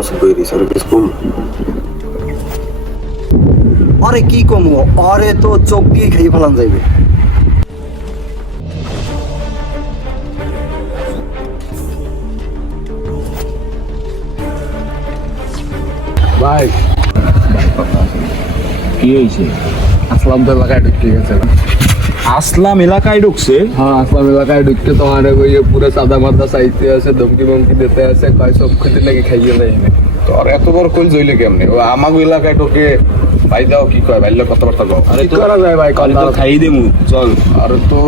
মাসে কই দিস আর কিছু কম আরে কি কমু, আরে তো চোখ দিয়ে খাইয়ে ফেলান যাইবে। ভাই কি হয়েছে? আসলাম তো এলাকায় ঢুকতে গেছে না? আসলাম এলাকায় ঢুকছে? হ্যাঁ, আসলাম এলাকায় ঢুকতে তোমার ওই পুরো সাদা মাদা চাইতে আছে, ধমকি মমকি দিতে আছে, কয় সব খেতে নাকি খাইয়ে দেয়। তোর এত বড় কইল জইলে কেমনে? ও আমাগো এলাকায় ঢোকে, ভাই দাও কি কয়, ভাইলে কথাবার্তা কও। কি করা যায় ভাই? আরে তো খাই দেমু, চল। আর তো